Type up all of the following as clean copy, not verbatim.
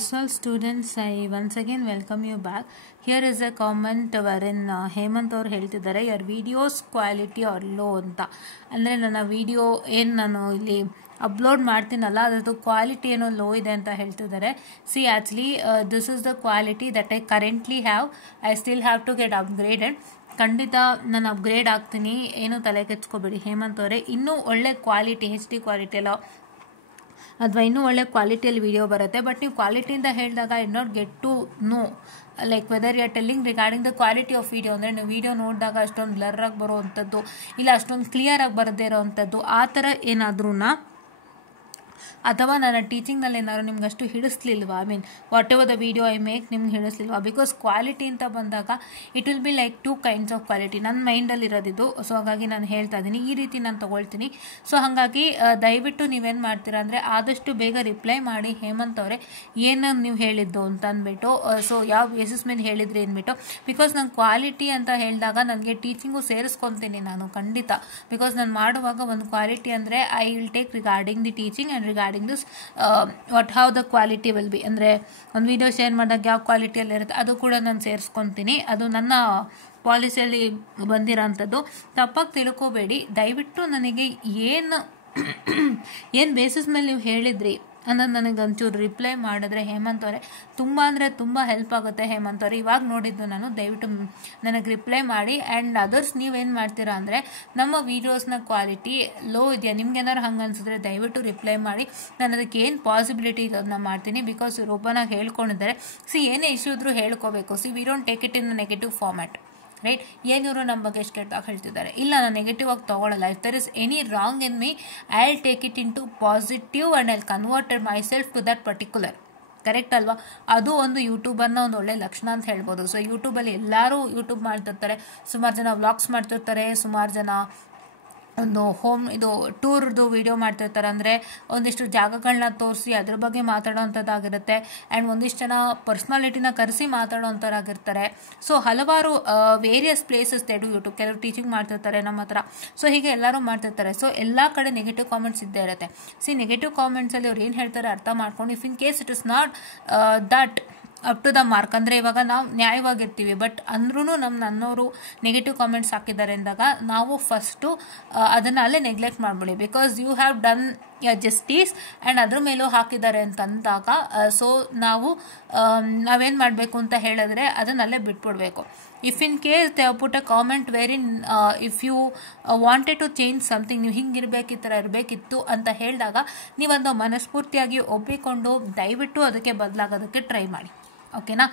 Well, students, I once again welcome you back. Here is a comment wherein Hemant ಅವರು ಹೇಳ್ತಿದ್ದಾರೆ your videos quality or low ಅಂತ. ಅಂದರೆ ನನ್ನ video ಏನು ನಾನು ಇಲ್ಲಿ ಅಪ್ಲೋಡ್ ಮಾಡ್ತೀನಲ್ಲ ಅದರದ್ದು ಕ್ವಾಲಿಟಿ ಏನೋ ಲೋ ಇದೆ ಅಂತ ಹೇಳ್ತಿದ್ದಾರೆ. See actually this is the quality that I currently have. I still have to get upgraded. ಖಂಡಿತ ನಾನು ಅಪ್ಗ್ರೇಡ್ ಆಗ್ತೀನಿ, ಏನು ತಲೆ ಕೆಚ್ಕೋಬೇಡಿ ಹೇಮಂತ್ ಅವರೇ. ಇನ್ನೂ ಒಳ್ಳೆ ಕ್ವಾಲಿಟಿ HD ಕ್ವಾಲಿಟಿ ಎಲ್ಲ ಅಥವಾ ಇನ್ನೂ ಒಳ್ಳೆ ಕ್ವಾಲಿಟಿಯಲ್ಲಿ ವಿಡಿಯೋ ಬರುತ್ತೆ. ಬಟ್ ನೀವು ಕ್ವಾಲಿಟಿಯಿಂದ ಹೇಳಿದಾಗ I not get to know like whether you are telling regarding the quality of video. ಅಂದರೆ ನೀವು ವಿಡಿಯೋ ನೋಡಿದಾಗ ಅಷ್ಟೊಂದು ಬ್ಲರ್ ಆಗಿ ಬರೋವಂಥದ್ದು ಇಲ್ಲ ಅಷ್ಟೊಂದು ಕ್ಲಿಯರ್ ಆಗಿ ಬರದೇ ಇರೋವಂಥದ್ದು ಆ ಥರ ಏನಾದ್ರೂ ಅಥವಾ ನನ್ನ ಟೀಚಿಂಗ್ನಲ್ಲಿ ಏನಾದ್ರು ನಿಮ್ಗೆ ಅಷ್ಟು ಹಿಡಿಸ್ಲಿಲ್ವಾ, I mean whatever the video I make ನಿಮ್ಗೆ ಹಿಡಿಸ್ಲಿಲ್ವಾ? ಬಿಕಾಸ್ ಕ್ವಾಲಿಟಿ ಅಂತ ಬಂದಾಗ it will be like 2 kinds of quality. ನನ್ನ ಮೈಂಡಲ್ಲಿ ಇರೋದಿದ್ದು. ಸೊ ಹಾಗಾಗಿ ನಾನು ಹೇಳ್ತಾ ಇದ್ದೀನಿ, ಈ ರೀತಿ ನಾನು ತೊಗೊಳ್ತೀನಿ. ಸೊ ಹಾಗಾಗಿ ದಯವಿಟ್ಟು ನೀವೇನು ಮಾಡ್ತೀರಾ ಅಂದರೆ ಆದಷ್ಟು ಬೇಗ ರಿಪ್ಲೈ ಮಾಡಿ ಹೇಮಂತ್ ಅವರೇ ಏನು ನೀವು ಹೇಳಿದ್ದು ಅಂತ ಅಂದ್ಬಿಟ್ಟು. ಸೊ ಯಾವ ಬೇಸಿಸ್ ಮೇಲೆ ಹೇಳಿದ್ರಿ ಅಂದ್ಬಿಟ್ಟು. ಬಿಕಾಸ್ ನಾನು ಕ್ವಾಲಿಟಿ ಅಂತ ಹೇಳಿದಾಗ ನನಗೆ ಟೀಚಿಂಗು ಸೇರಿಸ್ಕೊತೀನಿ ನಾನು ಖಂಡಿತ. ಬಿಕಾಸ್ ನಾನು ಮಾಡುವಾಗ ಒಂದು ಕ್ವಾಲಿಟಿ ಅಂದರೆ I will take regarding the teaching and regarding this what how the quality will be. ಅಂದರೆ ಒಂದು ವಿಡಿಯೋ ಶೇರ್ ಮಾಡಿದಾಗ ಯಾವ ಕ್ವಾಲಿಟಿಯಲ್ಲಿ ಇರುತ್ತೆ ಅದು ಕೂಡ ನಾನು ಸೇರಿಸ್ಕೊತೀನಿ. ಅದು ನನ್ನ ಪಾಲಿಸಿಯಲ್ಲಿ ಬಂದಿರೋಂಥದ್ದು. ತಪ್ಪಾಗಿ ತಿಳ್ಕೋಬೇಡಿ ದಯವಿಟ್ಟು. ನನಗೆ ಏನು ಬೇಸಿಸ್ ಮೇಲೆ ನೀವು ಹೇಳಿದ್ರಿ ಅನ್ನೋದು ನನಗೆ ಒಂಚೂರು ರಿಪ್ಲೈ ಮಾಡಿದ್ರೆ ಹೇಮಂತ್ ಅವರೇ ತುಂಬ ಅಂದರೆ ತುಂಬ ಹೆಲ್ಪ್ ಆಗುತ್ತೆ. ಹೇಮಂತ್ ಅವರೇ ಇವಾಗ ನೋಡಿದ್ದು ನಾನು, ದಯವಿಟ್ಟು ನನಗೆ ರಿಪ್ಲೈ ಮಾಡಿ. ಆ್ಯಂಡ್ ಅದರ್ಸ್ ನೀವೇನು ಮಾಡ್ತೀರಾ ಅಂದರೆ ನಮ್ಮ ವೀಡಿಯೋಸ್ನ ಕ್ವಾಲಿಟಿ ಲೋ ಇದೆಯಾ ನಿಮ್ಗೇನಾದ್ರು ಹಂಗೆ ಅನಿಸಿದ್ರೆ ದಯವಿಟ್ಟು ರಿಪ್ಲೈ ಮಾಡಿ. ನಾನು ಅದಕ್ಕೆ ಏನು ಪಾಸಿಬಿಲಿಟಿ ಅದನ್ನ ಮಾಡ್ತೀನಿ. ಬಿಕಾಸ್ ಇವ್ರು ಓಪನಾಗಿ ಹೇಳ್ಕೊಂಡಿದ್ದಾರೆ. ಏನೇ ಇಶ್ಯೂ ಇದ್ರೂ ಹೇಳ್ಕೋಬೇಕು. We don't take it in negative format, right? ಏನಿವರು ನಮ್ಮ ಬಗ್ಗೆ ಎಷ್ಟು ಕೆಟ್ಟದಾಗ ಹೇಳ್ತಿದ್ದಾರೆ, ಇಲ್ಲ ನಾನು ನೆಗೆಟಿವ್ ಆಗಿ ತೊಗೊಳ್ಳಲ್ಲ. If there is any wrong in me I will take it into positive and I will converted myself to that particular. Correct ಅಲ್ವಾ? ಅದು ಒಂದು ಯೂಟ್ಯೂಬರ್ನ ಒಂದು ಒಳ್ಳೆ ಲಕ್ಷಣ ಅಂತ ಹೇಳ್ಬೋದು. ಸೊ ಯೂಟ್ಯೂಬಲ್ಲಿ ಎಲ್ಲರೂ ಯೂಟ್ಯೂಬ್ ಮಾಡ್ತಿರ್ತಾರೆ, ಸುಮಾರು ಜನ ವ್ಲಾಗ್ಸ್ ಮಾಡ್ತಿರ್ತಾರೆ, ಸುಮಾರು ಜನ ಒಂದು ಟೂರ್ದು ವಿಡಿಯೋ ಮಾಡ್ತಿರ್ತಾರೆ. ಅಂದರೆ ಒಂದಿಷ್ಟು ಜಾಗಗಳನ್ನ ತೋರಿಸಿ ಅದ್ರ ಬಗ್ಗೆ ಮಾತಾಡೋವಂಥದ್ದಾಗಿರುತ್ತೆ. ಆ್ಯಂಡ್ ಒಂದಿಷ್ಟು ಜನ ಪರ್ಸ್ನಾಲಿಟಿನ ಕರೆಸಿ ಮಾತಾಡೋವಂಥವ್ರಾಗಿರ್ತಾರೆ. ಸೊ ಹಲವಾರು ವೇರಿಯಸ್ ಪ್ಲೇಸಸ್ ತೆಡು ಯೂಟ್ಯೂಬ್. ಕೆಲವರು ಟೀಚಿಂಗ್ ಮಾಡ್ತಿರ್ತಾರೆ ನಮ್ಮ ಹತ್ರ. ಸೊ ಹೀಗೆ ಎಲ್ಲರೂ ಮಾಡ್ತಿರ್ತಾರೆ. ಸೊ ಎಲ್ಲ ಕಡೆ ನೆಗೆಟಿವ್ ಕಾಮೆಂಟ್ಸ್ ಇದ್ದೇ ಇರುತ್ತೆ. ನೆಗೆಟಿವ್ ಕಾಮೆಂಟ್ಸಲ್ಲಿ ಅವ್ರು ಏನು ಹೇಳ್ತಾರೆ ಅರ್ಥ ಮಾಡ್ಕೊಂಡು, if in case it is not that up to the mark, ಅಂದರೆ ಇವಾಗ ನಾವು ನ್ಯಾಯವಾಗಿರ್ತೀವಿ ಬಟ್ ಅಂದ್ರೂ ನನ್ನವರು ನೆಗೆಟಿವ್ ಕಾಮೆಂಟ್ಸ್ ಹಾಕಿದ್ದಾರೆ ಅಂದಾಗ ನಾವು ಫಸ್ಟು ಅದನ್ನು ಅಲ್ಲೇ ನೆಗ್ಲೆಕ್ಟ್ ಮಾಡಬೇಡಿ. Because you have done justice and ಅದ್ರ ಮೇಲೂ ಹಾಕಿದ್ದಾರೆ ಅಂತಂದಾಗ ಸೊ ನಾವೇನು ಮಾಡಬೇಕು ಅಂತ ಹೇಳಿದ್ರೆ ಅದನ್ನಲ್ಲೇ ಬಿಟ್ಬಿಡ್ಬೇಕು. If in case they put a comment wear in if you wanted to change something, ನೀವು ಹಿಂಗಿರ್ಬೇಕು ಈ ಥರ ಇರಬೇಕಿತ್ತು ಅಂತ ಹೇಳಿದಾಗ ನೀವೊಂದು ಮನಸ್ಫೂರ್ತಿಯಾಗಿ ಒಪ್ಪಿಕೊಂಡು ದಯವಿಟ್ಟು ಅದಕ್ಕೆ ಬದಲಾಗೋದಕ್ಕೆ ಟ್ರೈ ಮಾಡಿ. ಓಕೆನಾ?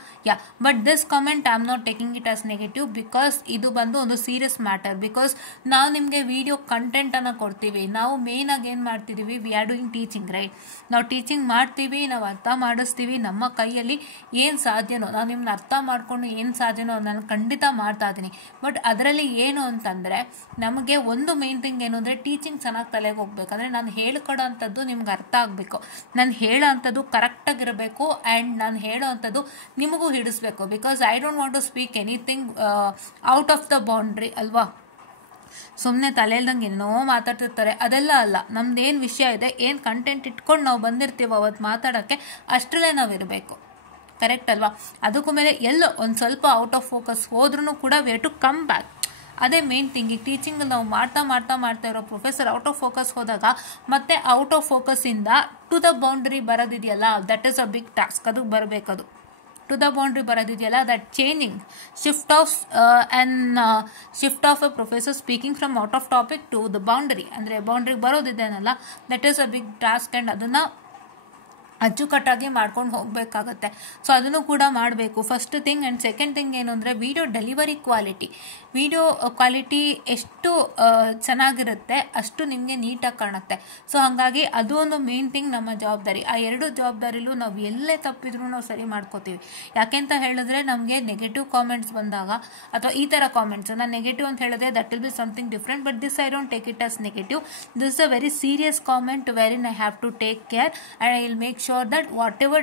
But this comment I am not taking it as negative. Because ಇದು ಬಂದು ಒಂದು ಸೀರಿಯಸ್ ಮ್ಯಾಟರ್. ಬಿಕಾಸ್ ನಾವು ನಿಮಗೆ ವಿಡಿಯೋ ಕಂಟೆಂಟನ್ನು ಕೊಡ್ತೀವಿ. ನಾವು ಮೇಯ್ನಾಗಿ ಏನು ಮಾಡ್ತಿದ್ದೀವಿ, we are doing teaching, right? ನಾವು ಟೀಚಿಂಗ್ ಮಾಡ್ತೀವಿ, ನಾವು ಅರ್ಥ ಮಾಡಿಸ್ತೀವಿ. ನಮ್ಮ ಕೈಯಲ್ಲಿ ಏನು ಸಾಧ್ಯನೋ ನಾವು ನಿಮ್ಮನ್ನ ಅರ್ಥ ಮಾಡಿಕೊಂಡು ಏನು ಸಾಧ್ಯನೋ ನಾನು ಖಂಡಿತ ಮಾಡ್ತಾ ಇದ್ದೀನಿ. ಬಟ್ ಅದರಲ್ಲಿ ಏನು ಅಂತಂದರೆ ನಮಗೆ ಒಂದು ಮೇನ್ ಥಿಂಗ್ ಏನು ಅಂದರೆ ಟೀಚಿಂಗ್ ಚೆನ್ನಾಗಿ ತಲೆಗೆ ಹೋಗ್ಬೇಕಂದ್ರೆ ನಾನು ಹೇಳ್ಕೊಡೋ ಅಂಥದ್ದು ನಿಮ್ಗೆ ಅರ್ಥ ಆಗಬೇಕು. ನಾನು ಹೇಳೋ ಅಂಥದ್ದು ಕರೆಕ್ಟಾಗಿರಬೇಕು ಆ್ಯಂಡ್ ನಾನು ಹೇಳೋ ಅಂಥದ್ದು ನಿಮಗೂ ಹಿಡಿಸ್ಬೇಕು. Because I don't want to speak anything out of the boundary ಅಲ್ವಾ? ಸುಮ್ಮನೆ ತಲೆಯಲ್ದಂಗೆ ಏನೋ ಮಾತಾಡ್ತಿರ್ತಾರೆ, ಅದೆಲ್ಲ ಅಲ್ಲ. ನಮ್ದೇನು ವಿಷಯ ಇದೆ, ಏನು ಕಂಟೆಂಟ್ ಇಟ್ಕೊಂಡು ನಾವು ಬಂದಿರ್ತೀವೋ ಅವತ್ತು ಮಾತಾಡೋಕ್ಕೆ ಅಷ್ಟರಲ್ಲೇ ನಾವು ಇರಬೇಕು. ಕರೆಕ್ಟ್ ಅಲ್ವಾ? ಅದಕ್ಕೂ ಮೇಲೆ ಎಲ್ಲೋ ಒಂದು ಸ್ವಲ್ಪ ಔಟ್ ಆಫ್ ಫೋಕಸ್ ಹೋದ್ರೂ ಕೂಡ we have to come back. ಅದೇ ಮೇನ್ ಥಿಂಗ್. ಈ ಟೀಚಿಂಗ್ ನಾವು ಮಾಡ್ತಾ ಇರೋ ಪ್ರೊಫೆಸರ್ ಔಟ್ ಆಫ್ ಫೋಕಸ್ ಹೋದಾಗ ಮತ್ತೆ ಔಟ್ ಆಫ್ ಫೋಕಸ್ಸಿಂದ ಟು ದ ಬೌಂಡ್ರಿ ಬರೋದಿದೆಯಲ್ಲ, that is a big task. ಅದು ಬರಬೇಕದು ಟು ದ ಬೌಂಡ್ರಿ ಬರೋದಿದೆಯಲ್ಲ, that changing shift of a professor speaking from out of topic to the boundary, ಅಂದರೆ ಬೌಂಡ್ರಿಗೆ ಬರೋದಿದೆಯಲ್ಲ, that is a big task. And ಅದನ್ನು ಅಚ್ಚುಕಟ್ಟಾಗಿ ಮಾಡ್ಕೊಂಡು ಹೋಗಬೇಕಾಗತ್ತೆ. ಸೊ ಅದನ್ನು ಕೂಡ ಮಾಡಬೇಕು first thing. And second thing ಏನು ಅಂದರೆ ವಿಡಿಯೋ ಡೆಲಿವರಿ ಕ್ವಾಲಿಟಿ ಎಷ್ಟು ಚೆನ್ನಾಗಿರುತ್ತೆ ಅಷ್ಟು ನಿಮಗೆ ನೀಟಾಗಿ ಕಾಣುತ್ತೆ. ಸೊ ಹಾಗಾಗಿ ಅದು ಒಂದು ಮೇನ್ ಥಿಂಗ್, ನಮ್ಮ ಜವಾಬ್ದಾರಿ. ಆ ಎರಡು ಜವಾಬ್ದಾರಿಲೂ ನಾವು ಎಲ್ಲೇ ತಪ್ಪಿದ್ರೂ ನಾವು ಸರಿ ಮಾಡ್ಕೋತೀವಿ. ಯಾಕೆಂತ ಹೇಳಿದ್ರೆ ನಮಗೆ ನೆಗೆಟಿವ್ ಕಾಮೆಂಟ್ಸ್ ಬಂದಾಗ ಅಥವಾ ಈ ಥರ ಕಾಮೆಂಟ್ಸ್, ನಾನು ನೆಗೆಟಿವ್ ಅಂತ ಹೇಳಿದ್ರೆ that will be something different. But this I don't take it as negative. This is a very serious comment wear in I have to take care and I will make sure that whatever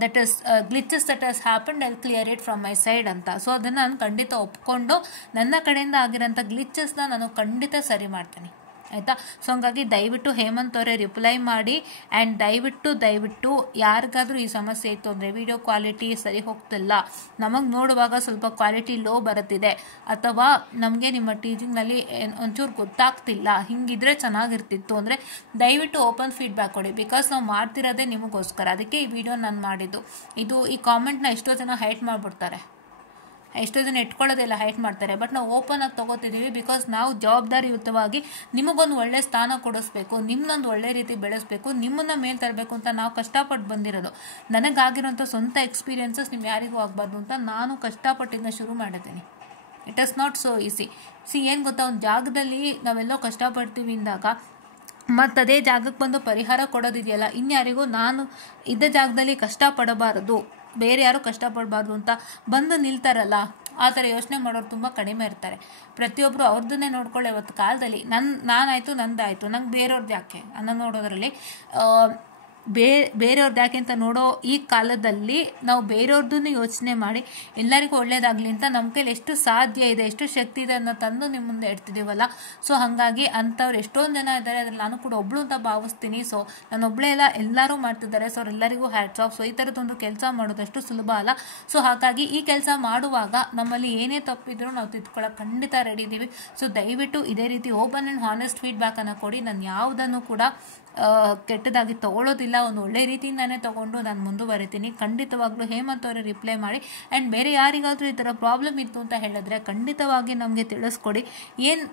that is glitches that has happened I'll clear it from my side ಅಂತ. So ಅದನ್ನು ನಾನು ಖಂಡಿತ ಒಪ್ಕೊಂಡು ನನ್ನ ಕಡೆಯಿಂದ ಆಗಿರೋಂಥ ಗ್ಲಿಚಸ್ನ ನಾನು ಖಂಡಿತ ಸರಿ ಮಾಡ್ತೀನಿ. ಆಯಿತಾ. ಸೊ ಹಂಗಾಗಿ ದಯವಿಟ್ಟು ಹೇಮಂತ್ ಅವರೇ ರಿಪ್ಲೈ ಮಾಡಿ. ಆ್ಯಂಡ್ ದಯವಿಟ್ಟು ಯಾರಿಗಾದರೂ ಈ ಸಮಸ್ಯೆ ಇತ್ತು ಅಂದರೆ ವಿಡಿಯೋ ಕ್ವಾಲಿಟಿ ಸರಿ ಹೋಗ್ತಿಲ್ಲ, ನಮಗೆ ನೋಡುವಾಗ ಸ್ವಲ್ಪ ಕ್ವಾಲಿಟಿ ಲೋ ಬರುತ್ತಿದೆ, ಅಥವಾ ನಮಗೆ ನಿಮ್ಮ ಟೀಚಿಂಗ್ನಲ್ಲಿ ಒಂಚೂರು ಗೊತ್ತಾಗ್ತಿಲ್ಲ, ಹಿಂಗಿದ್ರೆ ಚೆನ್ನಾಗಿರ್ತಿತ್ತು ಅಂದರೆ ದಯವಿಟ್ಟು ಓಪನ್ ಫೀಡ್ಬ್ಯಾಕ್ ಕೊಡಿ. ಬಿಕಾಸ್ ನಾವು ಮಾಡ್ತಿರೋದೇ ನಿಮಗೋಸ್ಕರ, ಅದಕ್ಕೆ ಈ ವಿಡಿಯೋ ನಾನು ಮಾಡಿದ್ದು. ಈ ಕಾಮೆಂಟ್ನ ಎಷ್ಟೋ ಜನ ಹೈಟ್ ಮಾಡಿಬಿಡ್ತಾರೆ, ಎಷ್ಟೋ ಜನ ಇಟ್ಕೊಳ್ಳೋದೆಲ್ಲ ಹೈಟ್ ಮಾಡ್ತಾರೆ. ಬಟ್ ನಾವು ಓಪನ್ ಆಗಿ ತೊಗೋತಿದ್ದೀವಿ ಬಿಕಾಸ್ ನಾವು ಜವಾಬ್ದಾರಿಯುತವಾಗಿ ನಿಮಗೊಂದು ಒಳ್ಳೆ ಸ್ಥಾನ ಕೊಡಿಸ್ಬೇಕು, ನಿಮ್ಮನ್ನೊಂದು ಒಳ್ಳೆ ರೀತಿ ಬೆಳೆಸಬೇಕು, ನಿಮ್ಮನ್ನ ಮೇಲೆ ತರಬೇಕು ಅಂತ ನಾವು ಕಷ್ಟಪಟ್ಟು ಬಂದಿರೋದು. ನನಗಾಗಿರೋಂಥ ಸ್ವಂತ ಎಕ್ಸ್ಪೀರಿಯನ್ಸಸ್ ನಿಮ್ಗೆ ಯಾರಿಗೂ ಆಗಬಾರ್ದು ಅಂತ ನಾನು ಕಷ್ಟಪಟ್ಟಿಂದ ಶುರು ಮಾಡಿದ್ದೀನಿ. It is not so easy. ಏನು ಗೊತ್ತಾ, ಒಂದು ಜಾಗದಲ್ಲಿ ನಾವೆಲ್ಲೋ ಕಷ್ಟಪಡ್ತೀವಿ ಅಂದಾಗ ಮತ್ತು ಅದೇ ಜಾಗಕ್ಕೆ ಬಂದು ಪರಿಹಾರ ಕೊಡೋದಿದೆಯಲ್ಲ, ಇನ್ಯಾರಿಗೂ ನಾನು ಇದ್ದ ಜಾಗದಲ್ಲಿ ಕಷ್ಟಪಡಬಾರದು, ಬೇರೆ ಯಾರು ಕಷ್ಟಪಡಬಾರ್ದು ಅಂತ ಬಂದು ನಿಲ್ತಾರಲ್ಲ, ಆ ಥರ ಯೋಚನೆ ಮಾಡೋರು ತುಂಬ ಕಡಿಮೆ ಇರ್ತಾರೆ. ಪ್ರತಿಯೊಬ್ಬರು ಅವ್ರದ್ದನ್ನೇ ನೋಡ್ಕೊಳ್ಳೋ ಇವತ್ತು ಕಾಲದಲ್ಲಿ ನಾನಾಯಿತು ನಂದಾಯಿತು, ನಂಗೆ ಬೇರೆಯವ್ರದ್ದು ಯಾಕೆ ಅನ್ನೋ ನೋಡೋದ್ರಲ್ಲಿ ಬೇರೆಯವ್ರದ್ದು ಯಾಕೆ ಅಂತ ನೋಡೋ ಈ ಕಾಲದಲ್ಲಿ ನಾವು ಬೇರೆಯವ್ರದ್ದನ್ನು ಯೋಚನೆ ಮಾಡಿ ಎಲ್ಲರಿಗೂ ಒಳ್ಳೇದಾಗಲಿ ಅಂತ ನಮ್ಮ ಕೈಲಿ ಎಷ್ಟು ಸಾಧ್ಯ ಇದೆ, ಎಷ್ಟು ಶಕ್ತಿ ಇದೆ ಅನ್ನೋ ತಂದು ನಿಮ್ಮ ಮುಂದೆ ಇಡ್ತಿದ್ದೀವಲ್ಲ. ಸೊ ಹಾಗಾಗಿ ಅಂಥವ್ರು ಎಷ್ಟೊಂದು ಜನ ಇದ್ದಾರೆ, ಅದ್ರಲ್ಲಿ ನಾನು ಕೂಡ ಒಬ್ಳು ಅಂತ ಭಾವಿಸ್ತೀನಿ. ಸೊ ನಾನು ಒಬ್ಬಳೇ ಎಲ್ಲರೂ ಮಾಡ್ತಿದ್ದಾರೆ. ಸೊ ಅವರೆಲ್ಲರಿಗೂ ಹ್ಯಾಟ್ಸ್ ಆಫ್. ಸೊ ಈ ಥರದ್ದೊಂದು ಕೆಲಸ ಮಾಡೋದಷ್ಟು ಸುಲಭ ಅಲ್ಲ. ಸೊ ಹಾಗಾಗಿ ಈ ಕೆಲಸ ಮಾಡುವಾಗ ನಮ್ಮಲ್ಲಿ ಏನೇ ತಪ್ಪಿದ್ರು ನಾವು ತಿದ್ಕೊಳ್ಳೋಕೆ ಖಂಡಿತ ರೆಡಿ ಇದ್ದೀವಿ. ಸೊ ದಯವಿಟ್ಟು ಇದೇ ರೀತಿ ಓಪನ್ ಆ್ಯಂಡ್ ಹಾನೆಸ್ಟ್ ಫೀಡ್ಬ್ಯಾಕನ್ನು ಕೊಡಿ. ನಾನು ಯಾವುದನ್ನು ಕೂಡ ಕೆಟ್ಟದಾಗಿ ತಗೊಳ್ಳೋದಿಲ್ಲ, ಒಂದು ಒಳ್ಳೆ ರೀತಿಯಿಂದಾನೇ ತೊಗೊಂಡು ನಾನು ಮುಂದುವರಿತೀನಿ. ಖಂಡಿತವಾಗ್ಲೂ ಹೇಮಂತ್ ಅವರೇ ರಿಪ್ಲೈ ಮಾಡಿ. ಆ್ಯಂಡ್ ಬೇರೆ ಯಾರಿಗಾದರೂ ಈ ಥರ ಪ್ರಾಬ್ಲಮ್ ಇತ್ತು ಅಂತ ಹೇಳಿದ್ರೆ ಖಂಡಿತವಾಗಿ ನಮಗೆ ತಿಳಿಸ್ಕೊಡಿ. ಏನು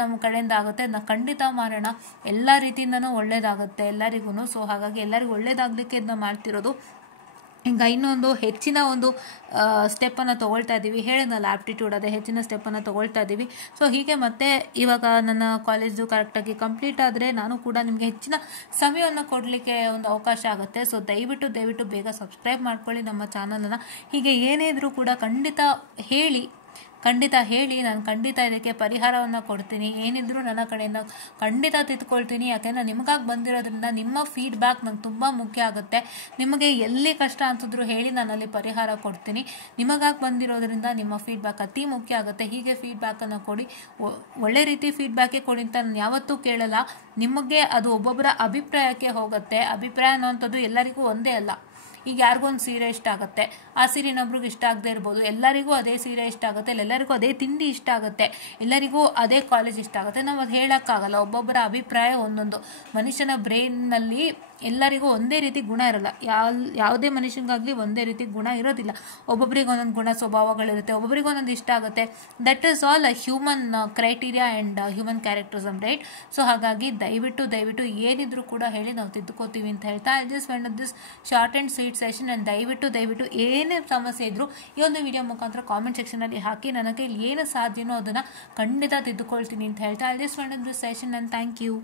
ನಮ್ಮ ಕಡೆಯಿಂದ ಆಗುತ್ತೆ ನಾವು ಖಂಡಿತ ಮಾಡೋಣ. ಎಲ್ಲ ರೀತಿಯಿಂದನೂ ಒಳ್ಳೇದಾಗುತ್ತೆ ಎಲ್ಲರಿಗೂ. ಸೊ ಹಾಗಾಗಿ ಎಲ್ಲರಿಗೂ ಒಳ್ಳೇದಾಗಲಿಕ್ಕೆ ಇದನ್ನ ಮಾಡ್ತಿರೋದು. ಈಗ ಇನ್ನೊಂದು ಹೆಚ್ಚಿನ ಒಂದು ಸ್ಟೆಪ್ಪನ್ನು ತೊಗೊಳ್ತಾ ಇದ್ದೀವಿ, ಹೇಳಿದ್ನಲ್ಲ ಆಪ್ಟಿಟ್ಯೂಡ್, ಅದೇ ಹೆಚ್ಚಿನ ಸ್ಟೆಪ್ಪನ್ನು ತೊಗೊಳ್ತಾ ಇದ್ದೀವಿ. ಸೊ ಹೀಗೆ ಮತ್ತೆ ಇವಾಗ ನನ್ನ ಕಾಲೇಜು ಕರೆಕ್ಟಾಗಿ ಕಂಪ್ಲೀಟ್ ಆದರೆ ನಾನು ಕೂಡ ನಿಮಗೆ ಹೆಚ್ಚಿನ ಸಮಯವನ್ನು ಕೊಡಲಿಕ್ಕೆ ಒಂದು ಅವಕಾಶ ಆಗುತ್ತೆ. ಸೊ ದಯವಿಟ್ಟು ಬೇಗ ಸಬ್ಸ್ಕ್ರೈಬ್ ಮಾಡ್ಕೊಳ್ಳಿ ನಮ್ಮ ಚಾನಲನ್ನು. ಹೀಗೆ ಏನೇ ಇದ್ರೂ ಕೂಡ ಖಂಡಿತ ಹೇಳಿ, ನಾನು ಖಂಡಿತ ಇದಕ್ಕೆ ಪರಿಹಾರವನ್ನು ಕೊಡ್ತೀನಿ. ಏನಿದ್ರು ನನ್ನ ಕಡೆಯಿಂದ ಖಂಡಿತ ತಿದ್ಕೊಳ್ತೀನಿ. ಯಾಕೆಂದರೆ ನಿಮಗಾಗಿ ಬಂದಿರೋದ್ರಿಂದ ನಿಮ್ಮ ಫೀಡ್ಬ್ಯಾಕ್ ನಂಗೆ ತುಂಬ ಮುಖ್ಯ ಆಗುತ್ತೆ. ನಿಮಗೆ ಎಲ್ಲಿ ಕಷ್ಟ ಅನ್ಸಿದ್ರು ಹೇಳಿ, ನಾನಲ್ಲಿ ಪರಿಹಾರ ಕೊಡ್ತೀನಿ. ನಿಮಗಾಗಿ ಬಂದಿರೋದ್ರಿಂದ ನಿಮ್ಮ ಫೀಡ್ಬ್ಯಾಕ್ ಅತಿ ಮುಖ್ಯ ಆಗುತ್ತೆ. ಹೀಗೆ ಫೀಡ್ಬ್ಯಾಕನ್ನು ಕೊಡಿ, ಒಳ್ಳೆ ರೀತಿ ಫೀಡ್ಬ್ಯಾಕೇ ಕೊಡಿ ಅಂತ ನಾನು ಯಾವತ್ತೂ ಕೇಳಲ್ಲ. ನಿಮಗೆ ಅದು ಒಬ್ಬೊಬ್ಬರ ಅಭಿಪ್ರಾಯಕ್ಕೆ ಹೋಗುತ್ತೆ. ಅಭಿಪ್ರಾಯ ಅನ್ನೋವಂಥದ್ದು ಎಲ್ಲರಿಗೂ ಒಂದೇ ಅಲ್ಲ. ಈಗ ಯಾರಿಗೊಂದು ಸೀರೆ ಇಷ್ಟ ಆಗುತ್ತೆ, ಆ ಸೀರೆ ಇನ್ನೊಬ್ರಿಗೆ ಇಷ್ಟ ಆಗದೆ ಇರ್ಬೋದು. ಎಲ್ಲರಿಗೂ ಅದೇ ಸೀರೆ ಇಷ್ಟ ಆಗುತ್ತೆ, ಎಲ್ಲರಿಗೂ ಅದೇ ತಿಂಡಿ ಇಷ್ಟ ಆಗುತ್ತೆ, ಎಲ್ಲರಿಗೂ ಅದೇ ಕಾಲೇಜ್ ಇಷ್ಟ ಆಗುತ್ತೆ. ನಾವು ಅದು ಹೇಳೋಕ್ಕಾಗಲ್ಲ. ಒಬ್ಬೊಬ್ಬರ ಅಭಿಪ್ರಾಯ ಒಂದೊಂದು. ಮನುಷ್ಯನ ಬ್ರೈನ್ನಲ್ಲಿ ಎಲ್ಲರಿಗೂ ಒಂದೇ ರೀತಿ ಗುಣ ಇರಲ್ಲ. ಯಾವುದೇ ಮನುಷ್ಯನಿಗಾಗಲಿ ಒಂದೇ ರೀತಿ ಗುಣ ಇರೋದಿಲ್ಲ. ಒಬ್ಬೊಬ್ರಿಗೆ ಒಂದೊಂದು ಗುಣ ಸ್ವಭಾವಗಳಿರುತ್ತೆ, ಒಬ್ಬೊಬ್ರಿಗೆ ಒಂದೊಂದು ಇಷ್ಟ ಆಗುತ್ತೆ. That is all a human criteria and human characterism, right? So ಹಾಗಾಗಿ ದಯವಿಟ್ಟು ಏನಿದ್ರು ಕೂಡ ಹೇಳಿ ನಾವು ತಿದ್ದುಕೋತೀವಿ ಅಂತ ಹೇಳ್ತಾ I just went this short and sweet session. And ದಯವಿಟ್ಟು ಏನೇ ಸಮಸ್ಯೆ ಇದ್ದರೂ ಈ ಒಂದು ವಿಡಿಯೋ ಮುಖಾಂತರ ಕಾಮೆಂಟ್ ಸೆಕ್ಷನಲ್ಲಿ ಹಾಕಿ. ನನಗೆ ಏನು ಸಾಧ್ಯನೋ ಅದನ್ನು ಖಂಡಿತ ತಿದ್ದುಕೊಳ್ತೀನಿ ಅಂತ ಹೇಳ್ತಾ I just went this session. And thank you.